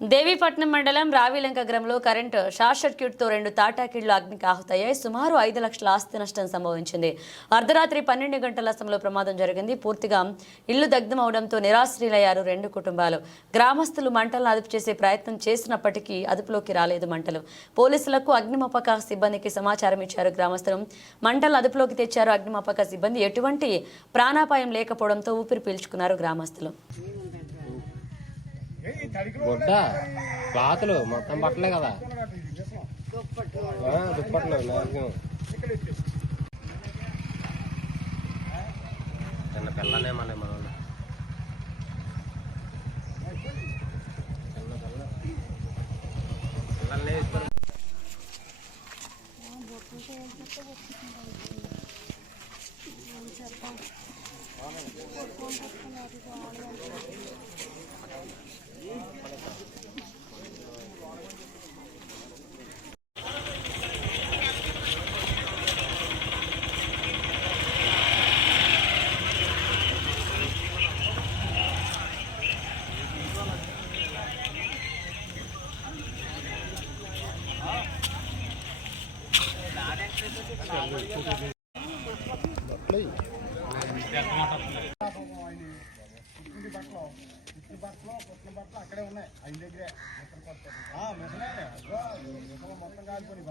దేవీపట్నం మండలం రావిలంక గ్రామంలో current short circuit తో 2 తాటాకిళ్లు అగ్నికి ఆహుతయ్యాయి. సుమారు 5 లక్షల ఆస్తి నష్టం సంభవించింది. అర్ధరాత్రి 12 గంటల సమయంలో ప్రమాదం జరిగింది. పూర్తిగా ఇల్లు దగ్ధం అవడంతో నిరాశ్రయులయ్యారు 2 కుటుంబాలు. గ్రామస్తులు మంటలను అదుపు చేసే ప్రయత్నం చేసినప్పటికీ అదుపులోకి రాలేదు మంటలు. పోలీసులకు అగ్నిమాపక సిబ్బందికి సమాచారం ఇచ్చారు గ్రామస్తులు. మంటలను అదుపులోకి తెచ్చారు అగ్నిమాపక సిబ్బంది. ఎటువంటి ప్రాణాపాయం లేకపోవడంతో ఊపిరి పీల్చుకున్నారు గ్రామస్తులు. గుడ్డ క్లాతులు మొత్తం బట్టలే కదా దుప్పట్లు చిన్న పిల్లలే మళ్ళీ మన పిల్లల్ని అక్కడే ఉన్నాయి ఆయన దగ్గరే మొత్తం కాలిపోయి